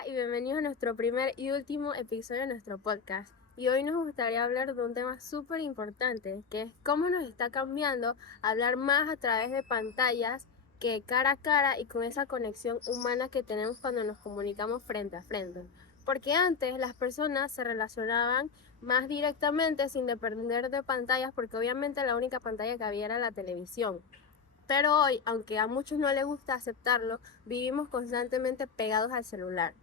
Hola y bienvenidos a nuestro primer y último episodio de nuestro podcast. Y hoy nos gustaría hablar de un tema súper importante, que es cómo nos está cambiando hablar más a través de pantallas que cara a cara y con esa conexión humana que tenemos cuando nos comunicamos frente a frente. Porque antes las personas se relacionaban más directamente sin depender de pantallas, porque obviamente la única pantalla que había era la televisión. Pero hoy, aunque a muchos no les gusta aceptarlo, vivimos constantemente pegados al celular.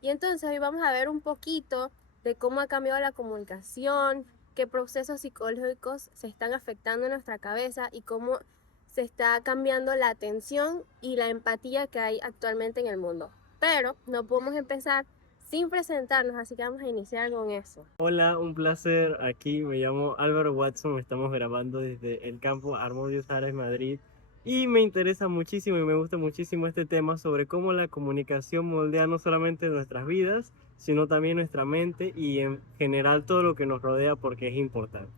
Y entonces hoy vamos a ver un poquito de cómo ha cambiado la comunicación, qué procesos psicológicos se están afectando en nuestra cabeza y cómo se está cambiando la atención y la empatía que hay actualmente en el mundo. Pero no podemos empezar sin presentarnos, así que vamos a iniciar con eso. Hola, un placer. Aquí me llamo Álvaro Watson. Estamos grabando desde el campo Armodios Ares, Madrid. Y me interesa muchísimo y me gusta muchísimo este tema sobre cómo la comunicación moldea no solamente nuestras vidas, sino también nuestra mente y en general todo lo que nos rodea porque es importante.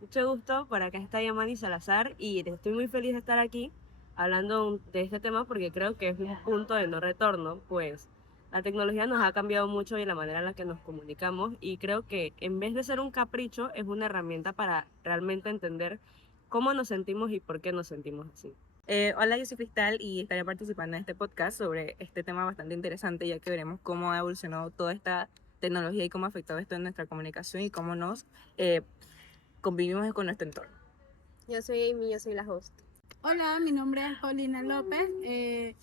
Mucho gusto, por acá está Yamani Salazar y estoy muy feliz de estar aquí hablando de este tema porque creo que es un punto de no retorno, pues la tecnología nos ha cambiado mucho y la manera en la que nos comunicamos y creo que en vez de ser un capricho es una herramienta para realmente entender cómo nos sentimos y por qué nos sentimos así. Hola, yo soy Cristal y estaré participando en este podcast sobre este tema bastante interesante, ya que veremos cómo ha evolucionado toda esta tecnología y cómo ha afectado esto en nuestra comunicación y cómo nos convivimos con nuestro entorno. Yo soy Amy, yo soy la host. Hola, mi nombre es Paulina López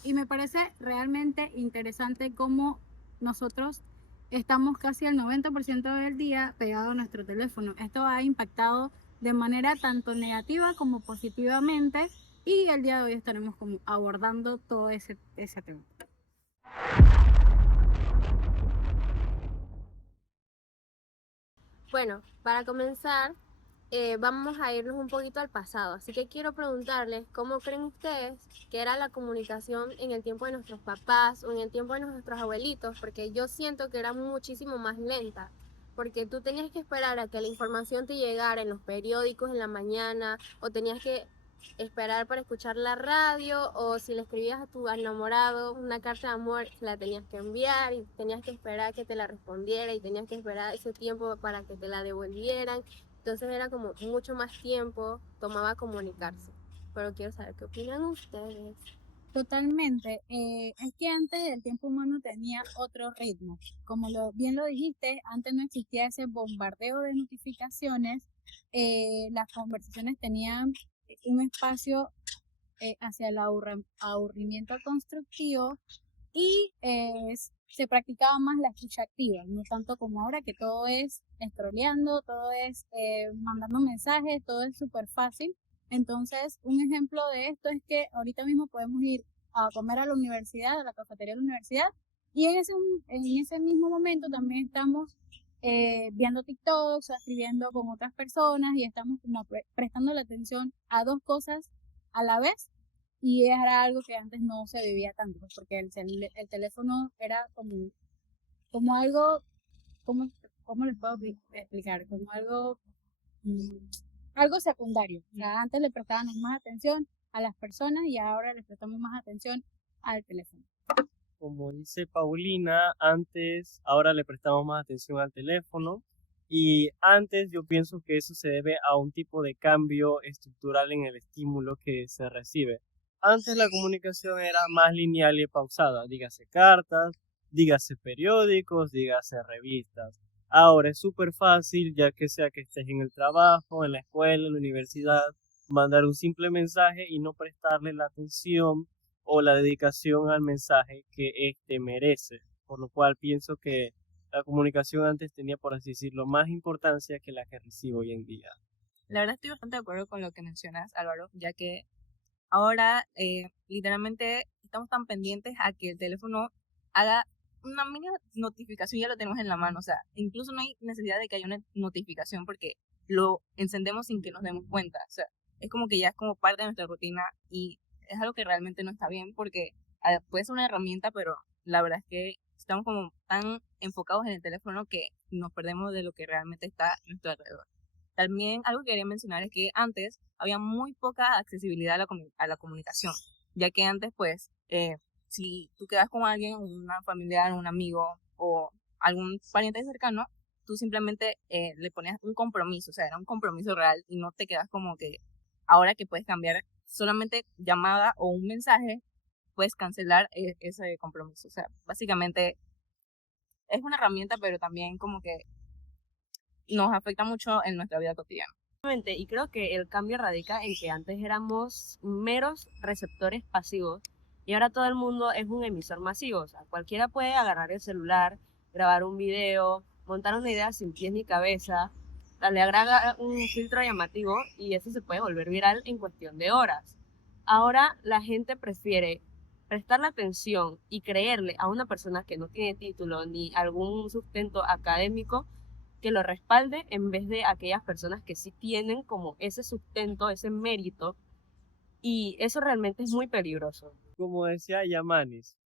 y me parece realmente interesante cómo nosotros estamos casi el 90% del día pegados a nuestro teléfono. Esto ha impactado de manera tanto negativa como positivamente y el día de hoy estaremos como abordando todo ese tema. Bueno, para comenzar, vamos a irnos un poquito al pasado. Así que quiero preguntarles cómo creen ustedes que era la comunicación en el tiempo de nuestros papás o en el tiempo de nuestros abuelitos, porque yo siento que era muchísimo más lenta, porque tú tenías que esperar a que la información te llegara en los periódicos en la mañana o tenías que esperar para escuchar la radio o si le escribías a tu enamorado una carta de amor la tenías que enviar y tenías que esperar que te la respondiera y tenías que esperar ese tiempo para que te la devolvieran. Entonces era como mucho más tiempo tomaba comunicarse. Pero quiero saber qué opinan ustedes. Totalmente. Es que antes el tiempo humano tenía otro ritmo. Como bien lo dijiste, antes no existía ese bombardeo de notificaciones. Las conversaciones tenían un espacio hacia el aburrimiento constructivo y se practicaba más la escucha activa, no tanto como ahora que todo es scrolleando, todo es mandando mensajes, todo es súper fácil. Entonces, un ejemplo de esto es que ahorita mismo podemos ir a comer a la universidad, a la cafetería de la universidad, y en ese mismo momento también estamos viendo TikToks, escribiendo con otras personas y estamos como prestando la atención a dos cosas a la vez y era algo que antes no se vivía tanto, pues, porque el teléfono era como algo, ¿cómo, cómo les puedo explicar? Como mm, algo secundario. O sea, antes le prestábamos más atención a las personas y ahora le prestamos más atención al teléfono. Como dice Paulina, ahora le prestamos más atención al teléfono y antes yo pienso que eso se debe a un tipo de cambio estructural en el estímulo que se recibe. Antes la comunicación era más lineal y pausada, dígase cartas, dígase periódicos, dígase revistas. Ahora es súper fácil, ya que sea que estés en el trabajo, en la escuela, en la universidad, mandar un simple mensaje y no prestarle la atención o la dedicación al mensaje que éste merece, por lo cual pienso que la comunicación antes tenía, por así decirlo, más importancia que la que recibe hoy en día. La verdad estoy bastante de acuerdo con lo que mencionas, Álvaro, ya que ahora literalmente estamos tan pendientes a que el teléfono haga una mínima notificación, ya lo tenemos en la mano, o sea, incluso no hay necesidad de que haya una notificación porque lo encendemos sin que nos demos cuenta, o sea, es como que ya es como parte de nuestra rutina y es algo que realmente no está bien porque puede ser una herramienta, pero la verdad es que estamos como tan enfocados en el teléfono que nos perdemos de lo que realmente está a nuestro alrededor. También algo que quería mencionar es que antes había muy poca accesibilidad a la comunicación, ya que antes pues si tú quedas con alguien, una familiar, un amigo o algún pariente cercano, tú simplemente le pones un compromiso, o sea, era un compromiso real y no te quedas como que ahora que puedes cambiar solamente llamada o un mensaje, puedes cancelar ese compromiso. O sea, básicamente es una herramienta, pero también como que nos afecta mucho en nuestra vida cotidiana. Y creo que el cambio radica en que antes éramos meros receptores pasivos y ahora todo el mundo es un emisor masivo. O sea, cualquiera puede agarrar el celular, grabar un video, montar una idea sin pies ni cabeza, le agrega un filtro llamativo y eso se puede volver viral en cuestión de horas. Ahora la gente prefiere prestarle atención y creerle a una persona que no tiene título ni algún sustento académico que lo respalde en vez de aquellas personas que sí tienen como ese sustento, ese mérito, y eso realmente es muy peligroso. Como decía Yamanis,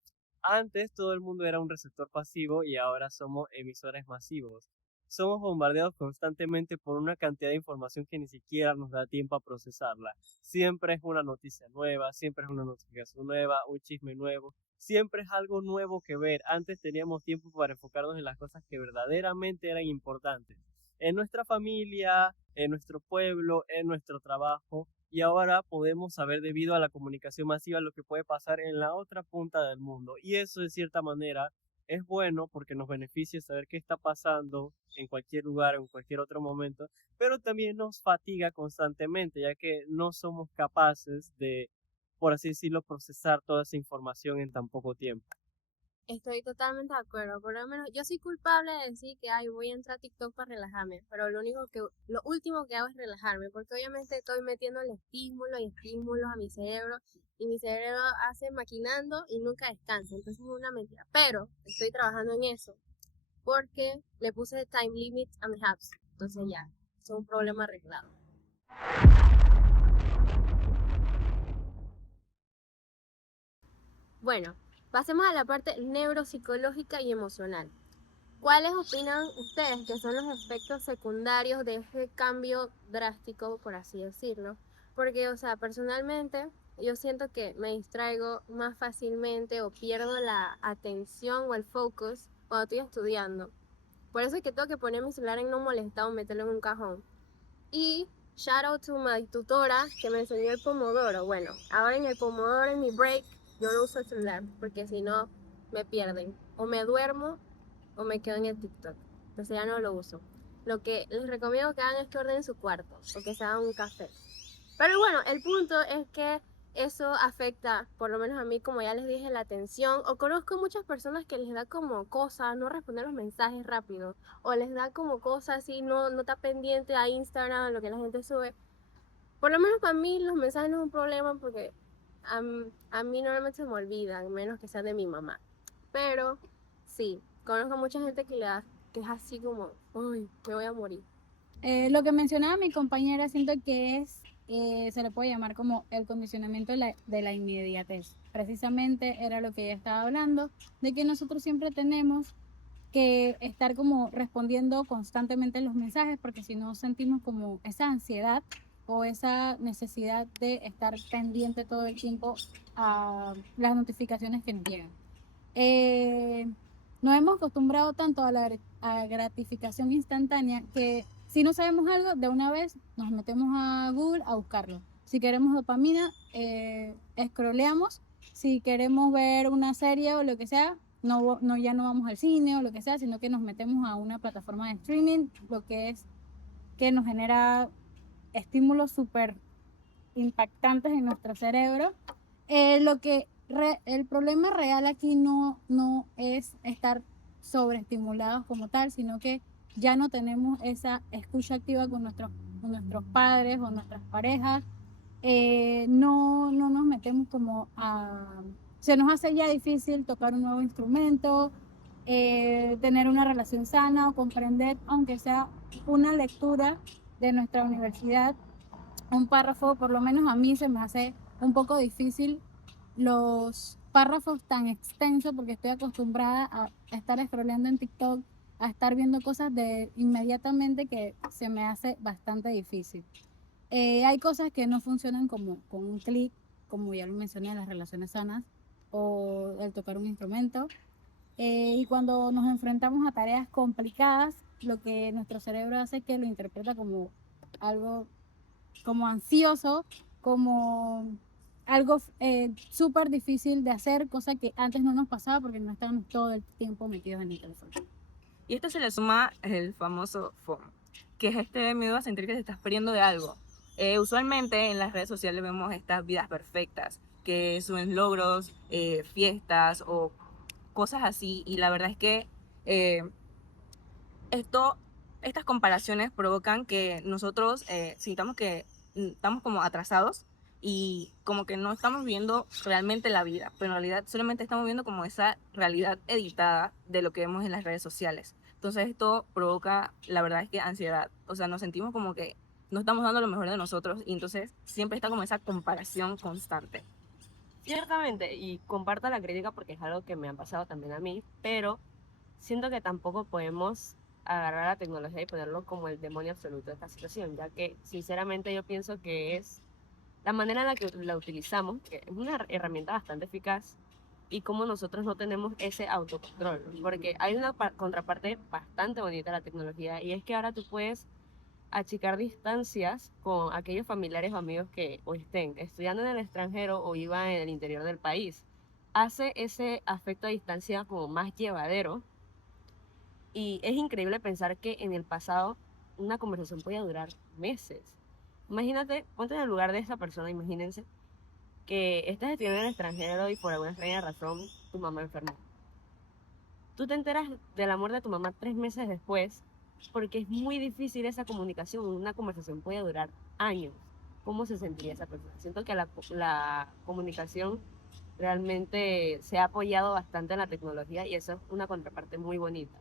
antes todo el mundo era un receptor pasivo y ahora somos emisores masivos. Somos bombardeados constantemente por una cantidad de información que ni siquiera nos da tiempo a procesarla. Siempre es una noticia nueva, siempre es una notificación nueva, un chisme nuevo, siempre es algo nuevo que ver. Antes teníamos tiempo para enfocarnos en las cosas que verdaderamente eran importantes. En nuestra familia, en nuestro pueblo, en nuestro trabajo. Y ahora podemos saber debido a la comunicación masiva lo que puede pasar en la otra punta del mundo. Y eso de cierta manera es bueno porque nos beneficia saber qué está pasando en cualquier lugar, en cualquier otro momento, pero también nos fatiga constantemente, ya que no somos capaces de, por así decirlo, procesar toda esa información en tan poco tiempo. Estoy totalmente de acuerdo. Por lo menos yo soy culpable de decir que ay, voy a entrar a TikTok para relajarme, pero lo último que hago es relajarme, porque obviamente estoy metiendo estímulos y estímulos a mi cerebro y mi cerebro hace maquinando y nunca descansa, entonces es una mentira. Pero estoy trabajando en eso porque le puse time limit a mis apps, entonces ya, es un problema arreglado. Bueno, pasemos a la parte neuropsicológica y emocional. ¿Cuáles opinan ustedes que son los efectos secundarios de este cambio drástico, por así decirlo? Porque, o sea, personalmente yo siento que me distraigo más fácilmente o pierdo la atención o el focus cuando estoy estudiando. Por eso es que tengo que poner mi celular en no molestar o meterlo en un cajón. Y shout out to my tutora que me enseñó el pomodoro. Bueno, ahora en el pomodoro, en mi break, yo no uso el celular porque si no me pierden. O me duermo o me quedo en el TikTok. Entonces ya no lo uso. Lo que les recomiendo que hagan es que ordenen su cuarto o que se hagan un café. Pero bueno, el punto es que eso afecta, por lo menos a mí, como ya les dije, la atención. O conozco muchas personas que les da como cosa no responder los mensajes rápido. O les da como cosa así, no está pendiente a Instagram, lo que la gente sube. Por lo menos para mí los mensajes no es un problema porque a mí normalmente se me olvidan, menos que sea de mi mamá. Pero sí, conozco mucha gente que es así como, uy, me voy a morir. Lo que mencionaba mi compañera, siento que se le puede llamar como el condicionamiento de la inmediatez. Precisamente era lo que ella estaba hablando, de que nosotros siempre tenemos que estar como respondiendo constantemente los mensajes, porque si no sentimos como esa ansiedad o esa necesidad de estar pendiente todo el tiempo a las notificaciones que nos llegan. Nos hemos acostumbrado tanto a la gratificación instantánea que si no sabemos algo, de una vez nos metemos a Google a buscarlo. Si queremos dopamina, scrolleamos. Si queremos ver una serie o lo que sea, ya no vamos al cine o lo que sea, sino que nos metemos a una plataforma de streaming, lo que es que nos genera estímulos súper impactantes en nuestro cerebro. El problema real aquí no es estar sobreestimulados como tal, sino que ya no tenemos esa escucha activa con nuestros padres o nuestras parejas. No nos metemos como se nos hace ya difícil tocar un nuevo instrumento, tener una relación sana o comprender, aunque sea una lectura de nuestra universidad, un párrafo. Por lo menos a mí se me hace un poco difícil los párrafos tan extensos porque estoy acostumbrada a estar scrolleando en TikTok, a estar viendo cosas de inmediatamente, que se me hace bastante difícil. Hay cosas que no funcionan como con un clic, como ya lo mencioné, las relaciones sanas. o el tocar un instrumento. Y cuando nos enfrentamos a tareas complicadas, lo que nuestro cerebro hace es que lo interpreta como algo, como ansioso, como algo súper difícil de hacer, cosa que antes no nos pasaba porque no estábamos todo el tiempo metidos en el teléfono. Y esto se le suma el famoso FOMO, que es este miedo a sentir que te estás perdiendo de algo. Usualmente en las redes sociales vemos estas vidas perfectas, que suben logros, fiestas o cosas así, y la verdad es que eh, esto, estas comparaciones provocan que nosotros sintamos que estamos como atrasados y como que no estamos viendo realmente la vida, pero en realidad solamente estamos viendo como esa realidad editada de lo que vemos en las redes sociales. Entonces esto provoca, la verdad es que ansiedad, o sea, nos sentimos como que no estamos dando lo mejor de nosotros y entonces siempre está como esa comparación constante. Ciertamente, y comparto la crítica porque es algo que me ha pasado también a mí, pero siento que tampoco podemos agarrar la tecnología y ponerlo como el demonio absoluto de esta situación, ya que sinceramente yo pienso que es la manera en la que la utilizamos, que es una herramienta bastante eficaz, y cómo nosotros no tenemos ese autocontrol, porque hay una contraparte bastante bonita de la tecnología, y es que ahora tú puedes achicar distancias con aquellos familiares o amigos que o estén estudiando en el extranjero o iban en el interior del país. Hace ese afecto a distancia como más llevadero, y es increíble pensar que en el pasado una conversación podía durar meses. Imagínate, ponte en el lugar de esa persona, imagínense que estás estudiando en el extranjero y por alguna extraña razón tu mamá enfermó. Tú te enteras del amor de tu mamá 3 meses después porque es muy difícil esa comunicación. Una conversación puede durar años. ¿Cómo se sentiría esa persona? Siento que la comunicación realmente se ha apoyado bastante en la tecnología y eso es una contraparte muy bonita.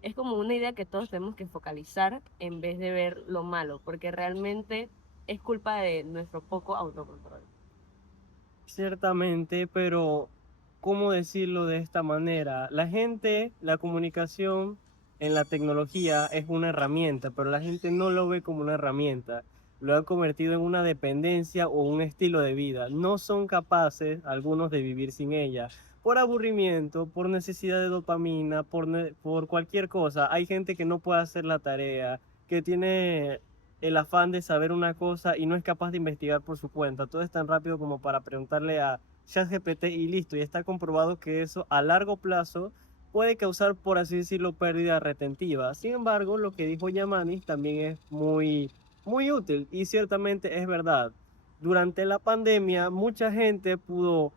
Es como una idea que todos tenemos que focalizar en vez de ver lo malo, porque realmente es culpa de nuestro poco autocontrol. Ciertamente, pero ¿cómo decirlo de esta manera? La gente, la comunicación en la tecnología es una herramienta, pero la gente no lo ve como una herramienta. Lo ha convertido en una dependencia o un estilo de vida. No son capaces algunos de vivir sin ella. Por aburrimiento, por necesidad de dopamina, por cualquier cosa. Hay gente que no puede hacer la tarea, que tiene el afán de saber una cosa y no es capaz de investigar por su cuenta. Todo es tan rápido como para preguntarle a ChatGPT y listo. Y está comprobado que eso a largo plazo puede causar, por así decirlo, pérdida retentiva. Sin embargo, lo que dijo Yamanis también es muy útil y ciertamente es verdad. Durante la pandemia, mucha gente pudo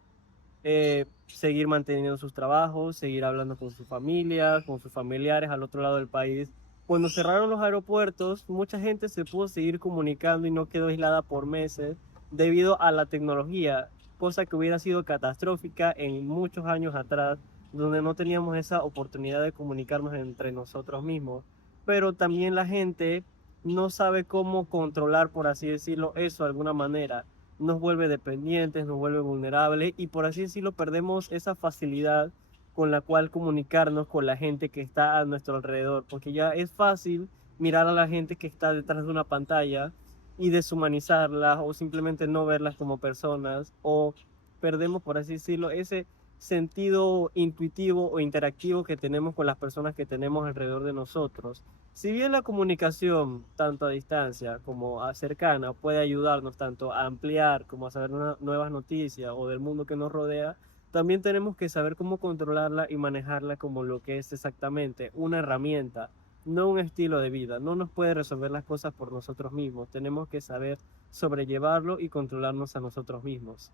seguir manteniendo sus trabajos, seguir hablando con su familia, con sus familiares al otro lado del país. Cuando cerraron los aeropuertos, mucha gente se pudo seguir comunicando y no quedó aislada por meses debido a la tecnología, cosa que hubiera sido catastrófica en muchos años atrás, donde no teníamos esa oportunidad de comunicarnos entre nosotros mismos. Pero también la gente no sabe cómo controlar, por así decirlo, eso de alguna manera nos vuelve dependientes, nos vuelve vulnerables y por así decirlo perdemos esa facilidad con la cual comunicarnos con la gente que está a nuestro alrededor, porque ya es fácil mirar a la gente que está detrás de una pantalla y deshumanizarlas o simplemente no verlas como personas o perdemos, por así decirlo, ese sentido intuitivo o interactivo que tenemos con las personas que tenemos alrededor de nosotros. Si bien la comunicación, tanto a distancia como a cercana, puede ayudarnos tanto a ampliar como a saber nuevas noticias o del mundo que nos rodea, también tenemos que saber cómo controlarla y manejarla como lo que es exactamente una herramienta, no un estilo de vida. No nos puede resolver las cosas por nosotros mismos. Tenemos que saber sobrellevarlo y controlarnos a nosotros mismos.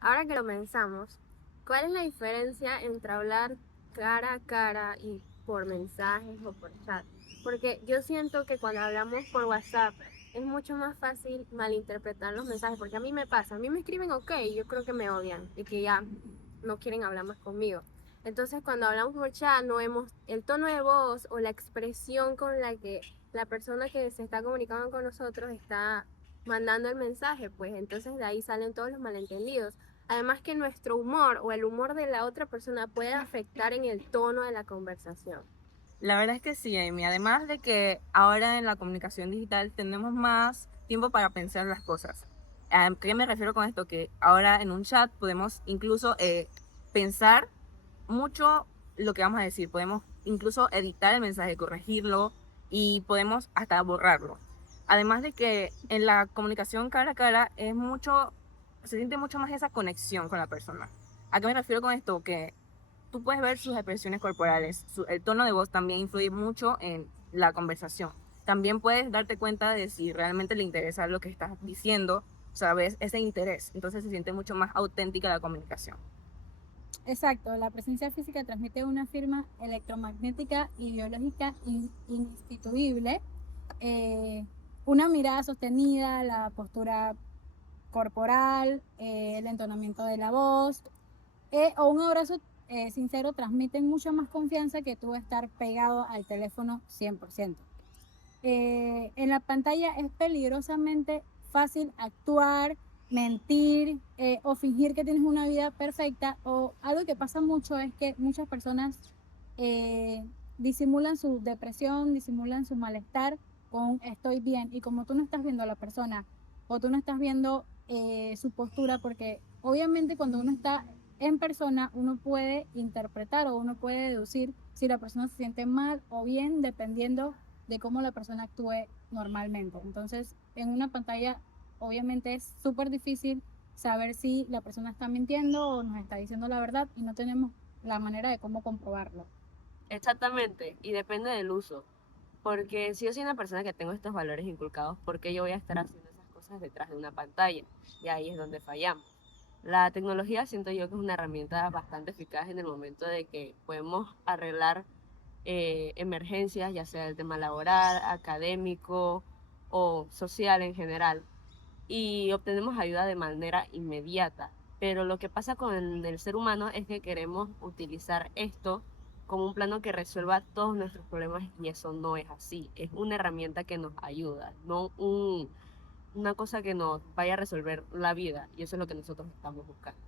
Ahora que lo pensamos, ¿cuál es la diferencia entre hablar cara a cara y por mensajes o por chat? Porque yo siento que cuando hablamos por WhatsApp es mucho más fácil malinterpretar los mensajes, porque a mí me pasa, a mí me escriben ok, yo creo que me odian y que ya no quieren hablar más conmigo. Entonces cuando hablamos por chat no vemos el tono de voz o la expresión con la que la persona que se está comunicando con nosotros está mandando el mensaje, pues entonces de ahí salen todos los malentendidos. Además que nuestro humor o el humor de la otra persona puede afectar en el tono de la conversación. La verdad es que sí, Amy. Además de que ahora en la comunicación digital tenemos más tiempo para pensar las cosas. ¿A qué me refiero con esto? Que ahora en un chat podemos incluso pensar mucho lo que vamos a decir. Podemos incluso editar el mensaje, corregirlo y podemos hasta borrarlo. Además de que en la comunicación cara a cara se siente mucho más esa conexión con la persona. ¿A qué me refiero con esto? Que tú puedes ver sus expresiones corporales, el tono de voz también influye mucho en la conversación. También puedes darte cuenta de si realmente le interesa lo que estás diciendo, sabes, ese interés. Entonces se siente mucho más auténtica la comunicación. Exacto, la presencia física transmite una firma electromagnética y biológica instituible, eh, una mirada sostenida, la postura corporal, el entonamiento de la voz o un abrazo sincero transmiten mucha más confianza que tú estar pegado al teléfono 100%. En la pantalla es peligrosamente fácil actuar, mentir o fingir que tienes una vida perfecta, o algo que pasa mucho es que muchas personas eh, disimulan su depresión, disimulan su malestar con estoy bien, y como tú no estás viendo a la persona o tú no estás viendo su postura, porque obviamente cuando uno está en persona uno puede interpretar o uno puede deducir si la persona se siente mal o bien dependiendo de cómo la persona actúe normalmente. Entonces, en una pantalla, obviamente es súper difícil saber si la persona está mintiendo o nos está diciendo la verdad, y no tenemos la manera de cómo comprobarlo. Exactamente, y depende del uso. Porque si yo soy una persona que tengo estos valores inculcados, ¿por qué yo voy a estar haciendo esas cosas detrás de una pantalla? Y ahí es donde fallamos. La tecnología siento yo que es una herramienta bastante eficaz en el momento de que podemos arreglar emergencias, ya sea el tema laboral, académico o social en general, y obtenemos ayuda de manera inmediata. Pero lo que pasa con el ser humano es que queremos utilizar esto como un plano que resuelva todos nuestros problemas, y eso no es así. Es una herramienta que nos ayuda, no una cosa que nos vaya a resolver la vida, y eso es lo que nosotros estamos buscando.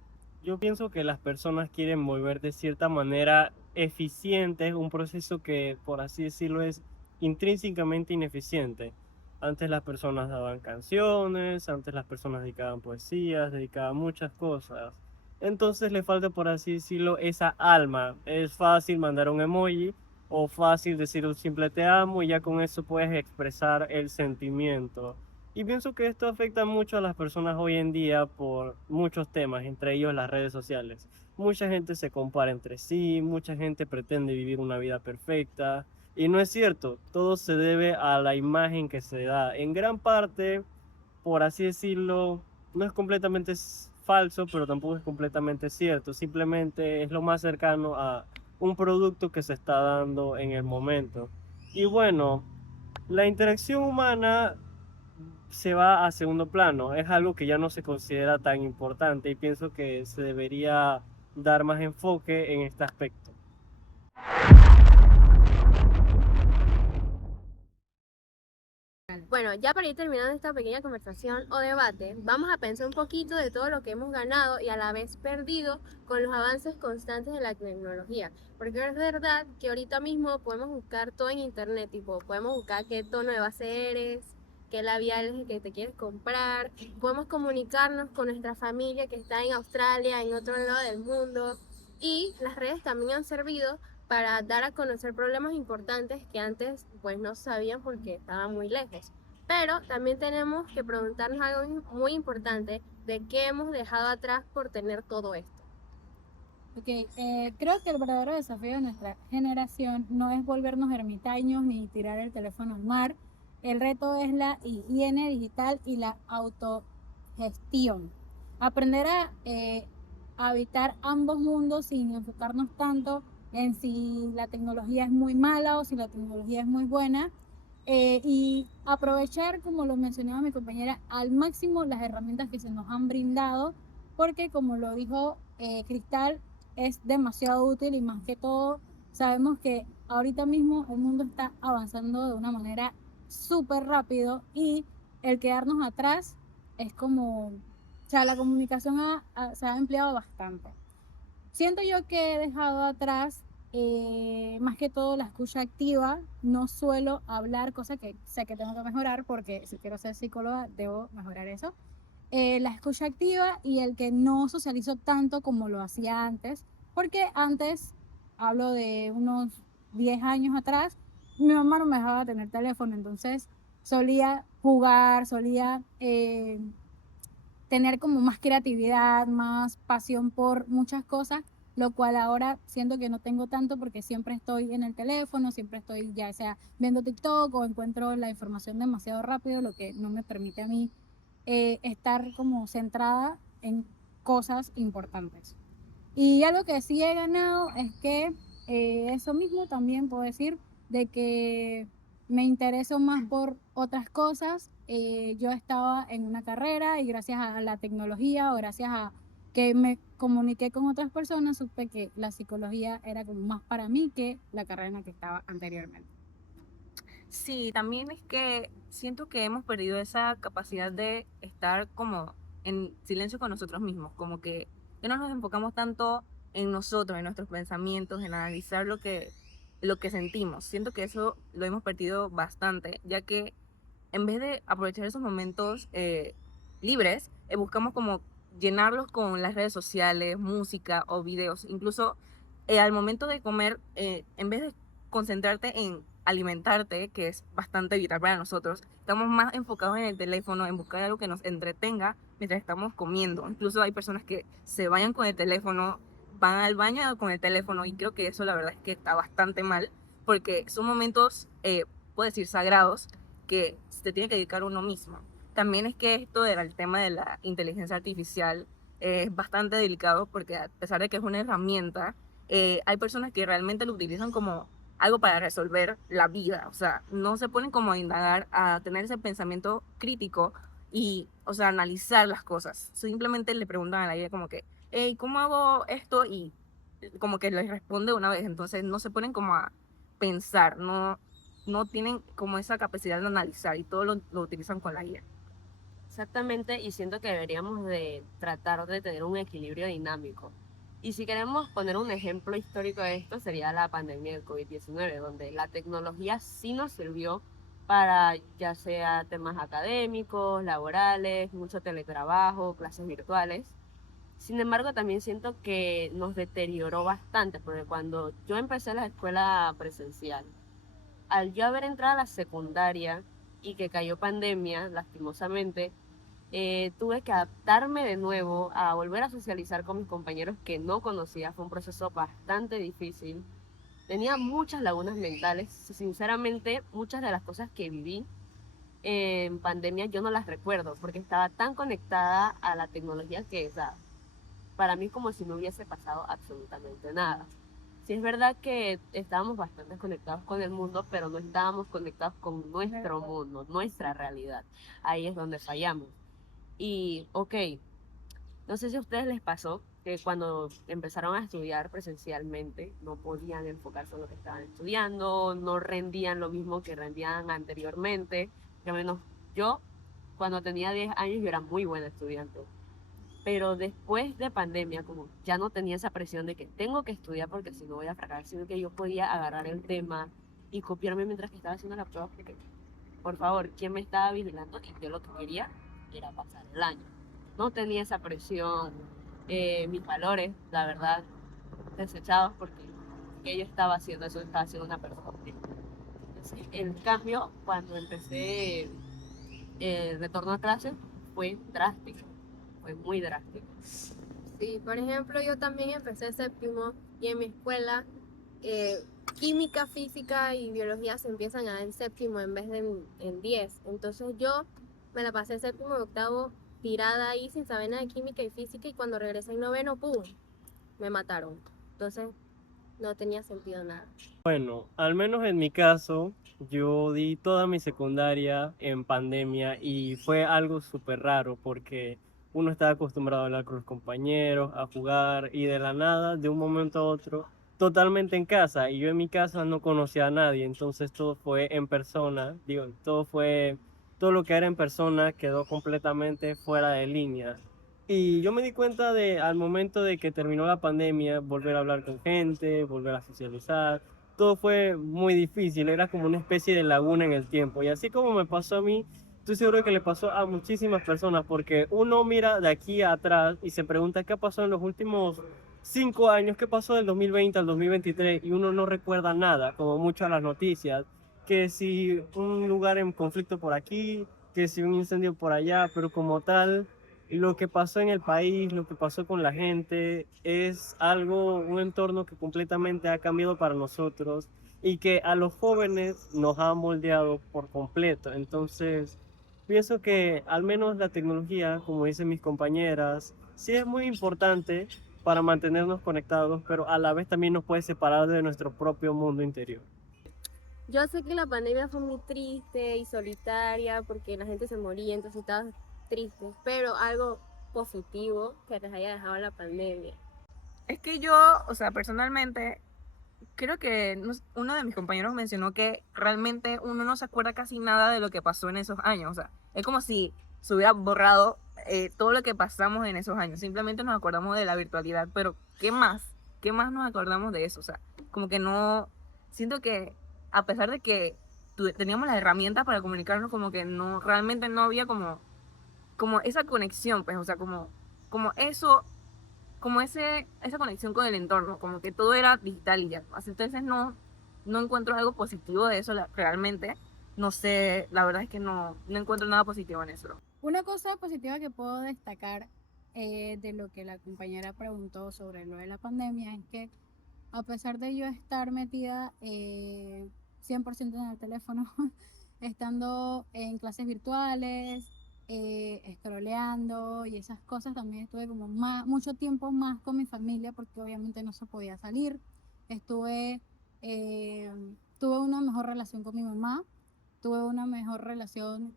Yo pienso que las personas quieren volver de cierta manera eficiente un proceso que, por así decirlo, es intrínsecamente ineficiente. Antes las personas daban canciones, antes las personas dedicaban poesías, dedicaban muchas cosas. Entonces le falta, por así decirlo, esa alma. Es fácil mandar un emoji o fácil decir un simple te amo y ya con eso puedes expresar el sentimiento. Y pienso que esto afecta mucho a las personas hoy en día por muchos temas, entre ellos las redes sociales. Mucha gente se compara entre sí, mucha gente pretende vivir una vida perfecta, y no es cierto, todo se debe a la imagen que se da. En gran parte, por así decirlo, no es completamente falso, pero tampoco es completamente cierto. Simplemente es lo más cercano a un producto que se está dando en el momento. Y bueno, la interacción humana se va a segundo plano, es algo que ya no se considera tan importante, y pienso que se debería dar más enfoque en este aspecto. Bueno, ya para ir terminando esta pequeña conversación o debate, vamos a pensar un poquito de todo lo que hemos ganado y a la vez perdido con los avances constantes de la tecnología. Porque es verdad que ahorita mismo podemos buscar todo en internet, tipo, podemos buscar qué tono de base eres, qué labial es el que te quieres comprar, podemos comunicarnos con nuestra familia que está en Australia, en otro lado del mundo, y las redes también han servido para dar a conocer problemas importantes que antes pues no sabían porque estaban muy lejos. Pero también tenemos que preguntarnos algo muy importante: de qué hemos dejado atrás por tener todo esto. Ok, creo que el verdadero desafío de nuestra generación no es volvernos ermitaños ni tirar el teléfono al mar. El reto es la higiene digital y la autogestión. Aprender a habitar ambos mundos sin enfocarnos tanto en si la tecnología es muy mala o si la tecnología es muy buena. Y aprovechar, como lo mencionaba mi compañera, al máximo las herramientas que se nos han brindado, porque como lo dijo Cristal, es demasiado útil, y más que todo sabemos que ahorita mismo el mundo está avanzando de una manera súper rápido, y el quedarnos atrás es como, o sea, la comunicación se ha empleado bastante. Siento yo que he dejado atrás más que todo la escucha activa. No suelo hablar, cosa que sé que tengo que mejorar porque si quiero ser psicóloga debo mejorar eso. La escucha activa y el que no socializo tanto como lo hacía antes, porque antes, hablo de unos 10 años atrás, mi mamá no me dejaba tener teléfono, entonces solía jugar, solía tener como más creatividad, más pasión por muchas cosas, lo cual ahora siento que no tengo tanto porque siempre estoy en el teléfono, siempre estoy ya sea viendo TikTok o encuentro la información demasiado rápido, lo que no me permite a mí estar como centrada en cosas importantes. Y algo que sí he ganado es que eso mismo también puedo decir de que me intereso más por otras cosas. Yo estaba en una carrera y gracias a la tecnología o gracias a que me comuniqué con otras personas, supe que la psicología era como más para mí que la carrera en la que estaba anteriormente. Sí, también es que siento que hemos perdido esa capacidad de estar como en silencio con nosotros mismos, como que ya no nos enfocamos tanto en nosotros, en nuestros pensamientos, en analizar lo que sentimos. Siento que eso lo hemos perdido bastante, ya que en vez de aprovechar esos momentos libres, buscamos como llenarlos con las redes sociales, música o videos. Incluso al momento de comer, en vez de concentrarte en alimentarte, que es bastante vital para nosotros, estamos más enfocados en el teléfono, en buscar algo que nos entretenga mientras estamos comiendo. Incluso hay personas que se vayan con el teléfono, van al baño con el teléfono y creo que eso la verdad es que está bastante mal porque son momentos, puedo decir, sagrados que se tiene que dedicar uno mismo. También es que esto del tema de la inteligencia artificial es bastante delicado porque a pesar de que es una herramienta, hay personas que realmente lo utilizan como algo para resolver la vida, o sea, no se ponen como a indagar, a tener ese pensamiento crítico y, o sea, analizar las cosas. Simplemente le preguntan a la IA como que, hey, ¿cómo hago esto? Y como que les responde una vez, entonces no se ponen como a pensar, no tienen como esa capacidad de analizar y todo lo utilizan con la IA. Exactamente, y siento que deberíamos de tratar de tener un equilibrio dinámico. Y si queremos poner un ejemplo histórico de esto, sería la pandemia del COVID-19, donde la tecnología sí nos sirvió para ya sea temas académicos, laborales, mucho teletrabajo, clases virtuales. Sin embargo, también siento que nos deterioró bastante, porque cuando yo empecé la escuela presencial, al yo haber entrado a la secundaria y que cayó pandemia, lastimosamente, tuve que adaptarme de nuevo a volver a socializar con mis compañeros que no conocía. Fue un proceso bastante difícil. Tenía muchas lagunas mentales. Sinceramente, muchas de las cosas que viví en pandemia yo no las recuerdo porque estaba tan conectada a la tecnología que, o sea, para mí como si no hubiese pasado absolutamente nada. Sí es verdad que estábamos bastante conectados con el mundo, pero no estábamos conectados con nuestro mundo, nuestra realidad. Ahí es donde fallamos. Y, ok, no sé si a ustedes les pasó que cuando empezaron a estudiar presencialmente no podían enfocarse en lo que estaban estudiando, no rendían lo mismo que rendían anteriormente. Al menos yo, cuando tenía 10 años, yo era muy buena estudiante. Pero después de pandemia, como ya no tenía esa presión de que tengo que estudiar porque si no voy a fracasar, sino que yo podía agarrar el tema y copiarme mientras que estaba haciendo la prueba, porque, por favor, ¿quién me estaba vigilando? Y yo lo que quería era pasar el año. No tenía esa presión, mis valores, la verdad, desechados porque que yo estaba haciendo eso, estaba haciendo una persona. Entonces, el cambio cuando empecé el retorno a clases fue drástico, fue muy drástico. Sí, por ejemplo, yo también empecé séptimo y en mi escuela química, física y biología se empiezan a dar en séptimo en vez de en 10. Entonces yo me la pasé séptimo y octavo tirada ahí sin saber nada de química y física y cuando regresé en noveno, ¡pum!, me mataron. Entonces no tenía sentido nada. Bueno, al menos en mi caso, yo di toda mi secundaria en pandemia y fue algo súper raro porque uno estaba acostumbrado a hablar con los compañeros, a jugar y de la nada, de un momento a otro, totalmente en casa. Y yo en mi casa no conocía a nadie, entonces todo fue en persona, digo, todo lo que era en persona quedó completamente fuera de línea. Y yo me di cuenta al momento de que terminó la pandemia, volver a hablar con gente, volver a socializar, todo fue muy difícil, era como una especie de laguna en el tiempo. Y así como me pasó a mí, estoy seguro que le pasó a muchísimas personas, porque uno mira de aquí a atrás y se pregunta qué pasó en los últimos 5 años, qué pasó del 2020 al 2023, y uno no recuerda nada, como mucho a las noticias, que si un lugar en conflicto por aquí, que si un incendio por allá, pero como tal, lo que pasó en el país, lo que pasó con la gente, es algo, un entorno que completamente ha cambiado para nosotros y que a los jóvenes nos ha moldeado por completo. Entonces, pienso que al menos la tecnología, como dicen mis compañeras, sí es muy importante para mantenernos conectados, pero a la vez también nos puede separar de nuestro propio mundo interior. Yo sé que la pandemia fue muy triste y solitaria porque la gente se moría, entonces estaba triste, pero algo positivo que les haya dejado la pandemia. Es que yo, o sea, personalmente, creo que uno de mis compañeros mencionó que realmente uno no se acuerda casi nada de lo que pasó en esos años. O sea, es como si se hubiera borrado todo lo que pasamos en esos años. Simplemente nos acordamos de la virtualidad, pero ¿qué más? ¿Qué más nos acordamos de eso? O sea, como que no, siento que a pesar de que teníamos las herramientas para comunicarnos, como que no, realmente no había como esa conexión, pues, o sea, como eso esa conexión con el entorno, como que todo era digital y ya. Entonces no encuentro algo positivo de eso realmente. No sé, la verdad es que no encuentro nada positivo en eso. Una cosa positiva que puedo destacar de lo que la compañera preguntó sobre lo de la pandemia es que a pesar de yo estar metida 100% en el teléfono, estando en clases virtuales, scrolleando y esas cosas, también estuve como mucho tiempo más con mi familia porque obviamente no se podía salir. Estuve, eh, tuve una mejor relación con mi mamá, tuve una mejor relación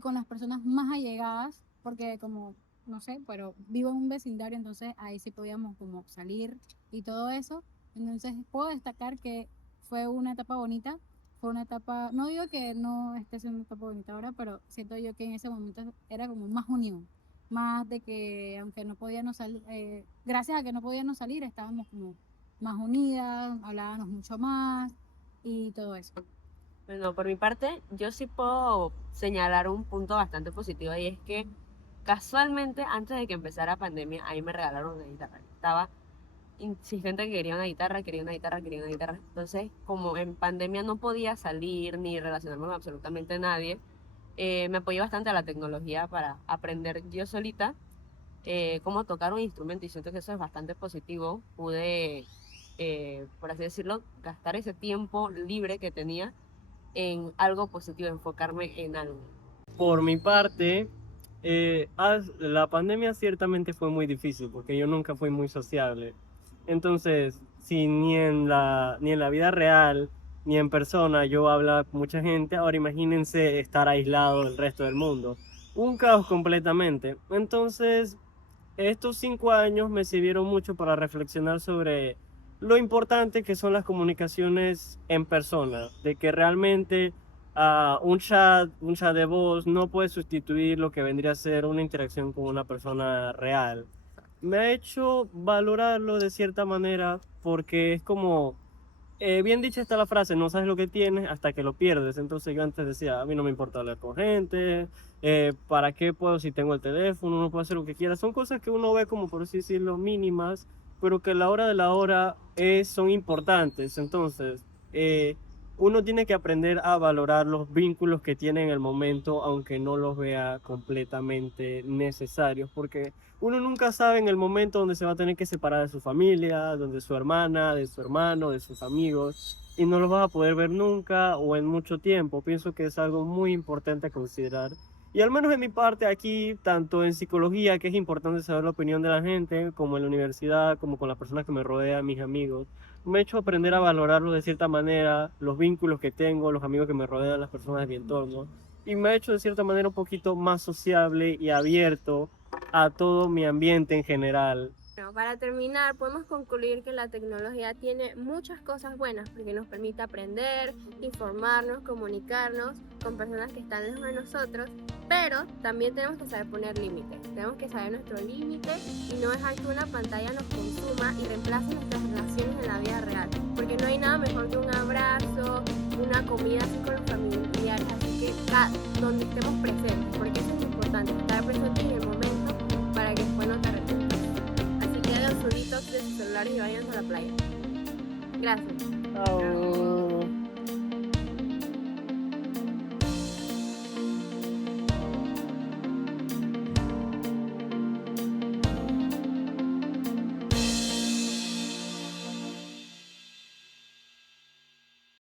con las personas más allegadas, porque como, no sé, pero vivo en un vecindario, entonces ahí sí podíamos como salir y todo eso. Entonces puedo destacar que fue una etapa bonita, fue una etapa, no digo que no esté siendo una etapa bonita ahora, pero siento yo que en ese momento era como más unión, más de que aunque no podíamos salir, gracias a que no podíamos salir, estábamos como más unidas, hablábamos mucho más y todo eso. Bueno, por mi parte, yo sí puedo señalar un punto bastante positivo y es que casualmente antes de que empezara la pandemia, ahí me regalaron una guitarra. Estaba insistente que quería una guitarra, quería una guitarra, quería una guitarra. Entonces, como en pandemia no podía salir ni relacionarme con absolutamente nadie, me apoyé bastante a la tecnología para aprender yo solita cómo tocar un instrumento y siento que eso es bastante positivo. Pude, por así decirlo, gastar ese tiempo libre que tenía en algo positivo, enfocarme en algo. Por mi parte, la pandemia ciertamente fue muy difícil porque yo nunca fui muy sociable. Entonces, si ni en la vida real ni en persona yo hablaba con mucha gente, ahora imagínense estar aislado del resto del mundo. Un caos completamente. Entonces, estos 5 años me sirvieron mucho para reflexionar sobre lo importante que son las comunicaciones en persona, de que realmente un chat de voz no puede sustituir lo que vendría a ser una interacción con una persona real. Me ha hecho valorarlo de cierta manera porque es como, bien dicha está la frase, no sabes lo que tienes hasta que lo pierdes. Entonces yo antes decía, a mí no me importa hablar con gente, ¿para qué puedo si tengo el teléfono? Uno puede hacer lo que quiera. Son cosas que uno ve como, por así decirlo, mínimas, pero que a la hora de la hora son importantes. Entonces, uno tiene que aprender a valorar los vínculos que tiene en el momento, aunque no los vea completamente necesarios, porque uno nunca sabe en el momento donde se va a tener que separar de su familia, donde su hermana, de su hermano, de sus amigos, y no los vas a poder ver nunca o en mucho tiempo. Pienso que es algo muy importante a considerar. Y al menos en mi parte aquí, tanto en psicología, que es importante saber la opinión de la gente, como en la universidad, como con las personas que me rodean, mis amigos, me ha hecho aprender a valorarlo de cierta manera, los vínculos que tengo, los amigos que me rodean, las personas de mi entorno, y me ha hecho de cierta manera un poquito más sociable y abierto a todo mi ambiente en general. Bueno, para terminar, podemos concluir que la tecnología tiene muchas cosas buenas porque nos permite aprender, informarnos, comunicarnos, con personas que están lejos de nosotros, pero también tenemos que saber poner límites. Tenemos que saber nuestro límite y no dejar que una pantalla nos consuma y reemplace nuestras relaciones en la vida real. Porque no hay nada mejor que un abrazo, una comida así con los familiares. Así que donde estemos presentes, porque eso es importante, estar presente en el momento para que después no te arrepientas. Así que hagan su detox de sus celulares y vayan a la playa. Gracias. Chao.